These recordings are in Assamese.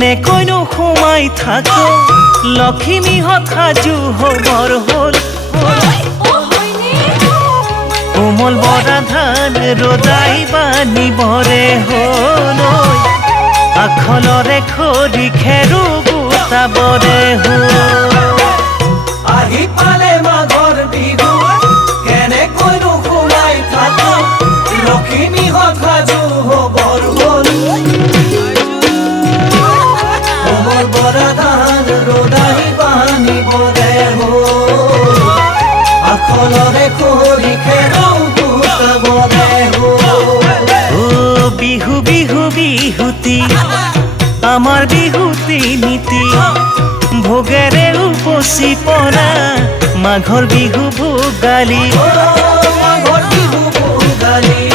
কেনেকৈনো সোমাই থাকো লখিমীহঁত সাজু হবৰ হ'ল কোমল বৰা ধান ৰজাই বানিবৰে হ'ল আখলৰে খৰি খেৰো গোটাবৰে হ'ল আহি পালে মাঘৰ বিহু কেনেকৈনো সোমাই থাকো লখিমীহঁত সাজু হবৰ হ'ল বৰা ধান ৰদাই বানিবৰে হ'ল আখলৰে খৰি খেৰো গোটাবৰে হ'ল বিহু বিহু বিহুতি আমাৰ বিহুতি নীতি ভোগেৰে উপচি পৰা মাঘৰ বিহু ভোগালী মাঘৰ বিহু ভোগালী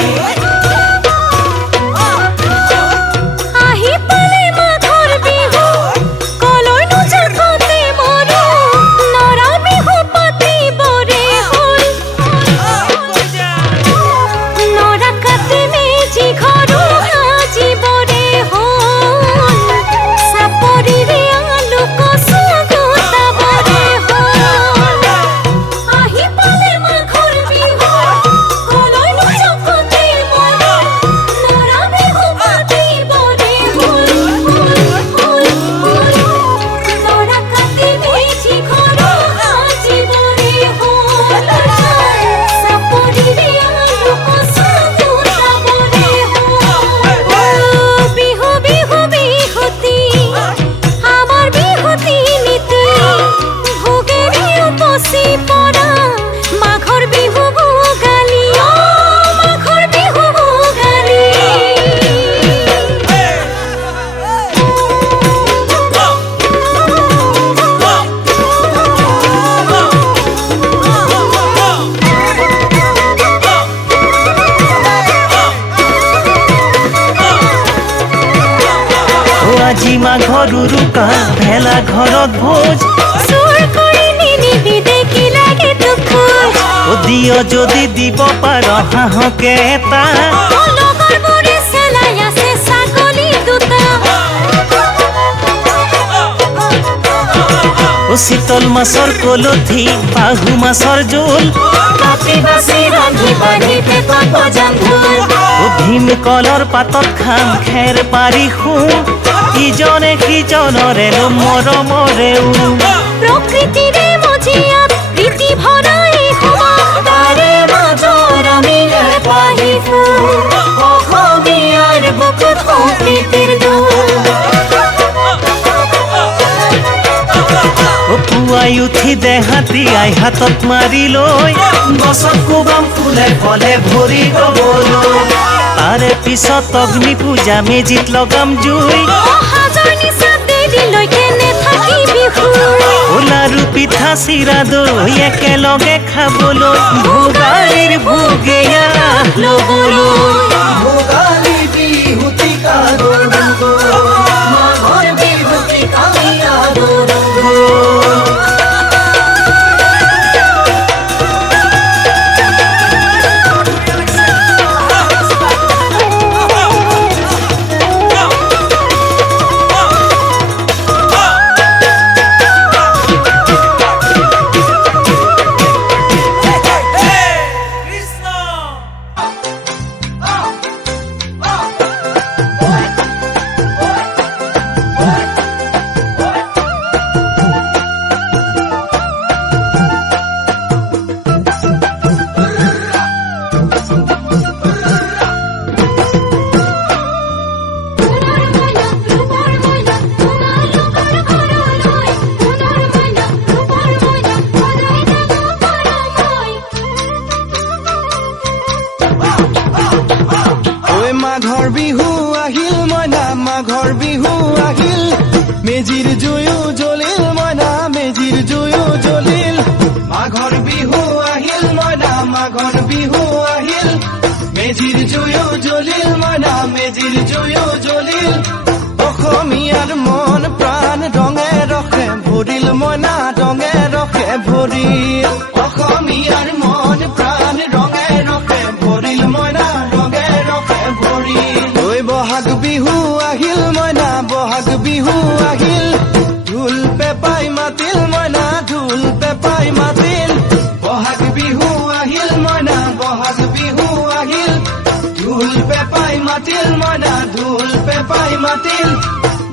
আজি মাঘৰ উৰুকা ভেলা ঘৰত ভোজ দিয় যদি দিব পাৰ হাঁহকে এটা শীতল মাছৰ কলঠি বাহু মাছৰ জোল ভীমকলৰ পাতত খাম খেৰ পাৰি শুম ইজনে সিজনৰে মৰমৰে প্ৰকৃতিৰে মজিয়াত প্ৰীতি ভৰাই তাৰে মাজৰ আমি পাহিছো অসমীয়াৰ বুকুত সম্প্ৰীতিৰ পুৱাই উঠি দেহাতী আই হাতত মাৰি লৈ গছত কোবাম ফুলে ফলে ভৰি গবলৈ তাৰে পিছত অগ্নি পূজা মেজিত লগাম জুই লাৰু পিঠা চিৰা দৈ একেলগে খাবলৈ ভোগালীৰ ভোগেয়া লবলৈ ভোগালী বিহুতি কাদৰ মাঘৰ বিহুতি কামি আদৰ মাঘৰ বিহু আহিল মইনা মাঘৰ বিহু আহিল মেজিৰ জুয়ো জ্বলিল মইনা মেজিৰ জুয়ো জ্বলিল মাঘৰ বিহু আহিল মইনা মাঘৰ বিহু আহিল মেজিৰ জুয়ো জ্বলিল মইনা মেজিৰ জুয়ো জ্বলিল অসমীয়াৰ মন প্ৰাণ ৰঙে ৰখে ভৰিল মইনা ৰঙে ৰখে ভৰিল অসমীয়াৰ মন প্ৰাণ ৰঙে ৰখে ভৰিল মইনা ৰঙে ৰখে ভৰিল ঐ বহাগ বিহু আহিল মইনা বহাগ বিহু আহিল ঢোল পেপাই মাতিল মইনা ঢোল পেপাই মাতিল বহাগ বিহু আহিল মইনা বহাগ বিহু আহিল ঢোল পেপাই মাতিল মইনা ঢোল পেপাই মাতিল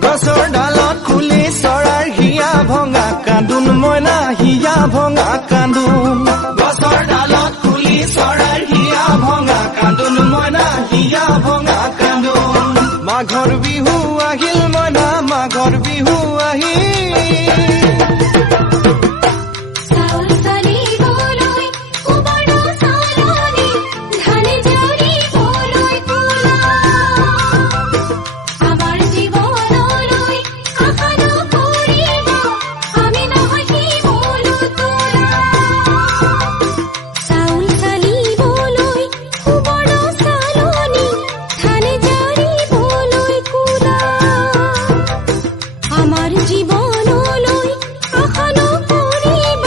গছৰ ডালত খুলি চৰাৰ হিয়া ভঙা কান্দোন মইনা হিয়া ভঙা কান্দোন গছৰ ডালত খুলি চৰাৰ হিয়া ভঙা কান্দোন মইনা হিয়া ভঙা কান্দোন মাঘৰ বিহু আহিল মইনা মাঘৰ বিহু আহিল চাউল চালিবলৈ কুবৰ চালনি ধান জৰিবলৈ কুলা আমাৰ জীৱনলৈ আশা নকৰিব আমি নাহিবলৈ তোলা চাউল চালিবলৈ কুবৰ চালনি ধান জৰিবলৈ কুলা আমাৰ জীৱনলৈ আশা নকৰিব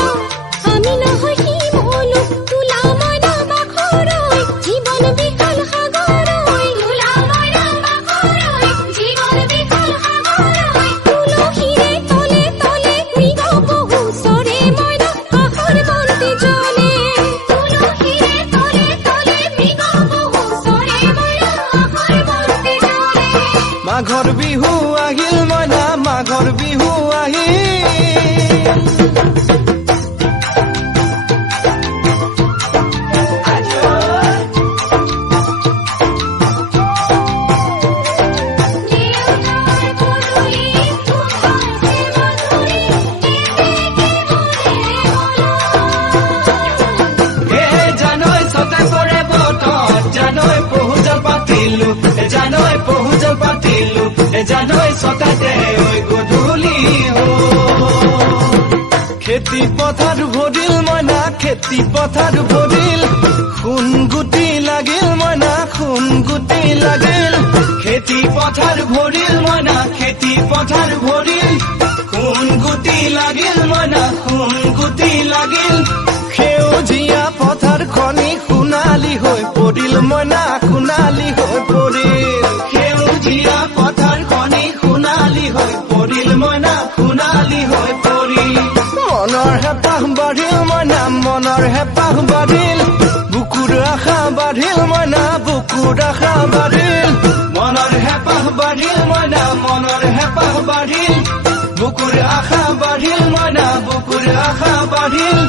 আমি নাহিবলৈ তোলা মইনা মাঘৰৈ জীৱন বিশাল সাগৰৈ তোলা মইনা মাঘৰৈ জীৱন বিশাল সাগৰৈ তুলসীৰে তলে তলে মৃগ পহু চৰে মইনা আশাৰ বন্তি জ্বলে তুলসীৰে তলে তলে মৃগ পহু চৰে মইনা আশাৰ বন্তি জ্বলে মাঘৰ বিহু আহিল মইনা মাঘৰ বিহু আহিল দেউতাৰ পদূলি সুভাষে মধুৰী এ জানৈ ছটা কৰে বতৰ জানৈ পহুজল পাতিলো জানৈ পহুজল পাতিলো জানৈ ছটাতে ঐ গধূলি খেতি পথাৰ ভৰিল মইনা খেতি পথাৰ ভৰিল সোণ গুটি লাগিল মইনা সোণ গুটি লাগিল খেতি পথাৰ ভৰিল মইনা খেতি পথাৰ ভৰিল সোণ গুটি লাগিল মইনা সোণ গুটি লাগিল সেউজীয়া পথাৰ খনি সোণালী হৈ পৰিল মইনা সোণালী হৈ পৰিল সেউজীয়া পথাৰ খনি সোণালী হৈ পৰিল মইনা সোণালী হৈ পৰিল মনৰ হেঁপাহ বাঢ়িল মইনা মনৰ হেঁপাহ বাঢ়িল বুকুৰ আশা বাঢ়িল মইনা বুকুৰ আশা বাঢ়িল মনৰ হেঁপাহ বাঢ়িল মইনা মনৰ হেঁপাহ বাঢ়িল বুকুৰ আশা বাঢ়িল মইনা বুকুৰ আশা বাঢ়িল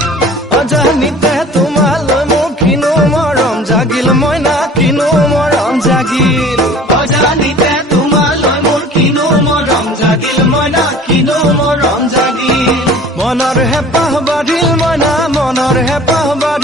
অজানিতে তোমালৈ মোৰ কিনো মৰম জাগিল মইনা কিনো মৰম জাগিল অজানিতে তোমালৈ মোৰ কিনো মৰম জাগিল মইনা কিনো মৰম জাগিল মনৰ হেঁপাহ বাঢ়িল মইনা মনৰ হেঁপাহ বাঢ়িল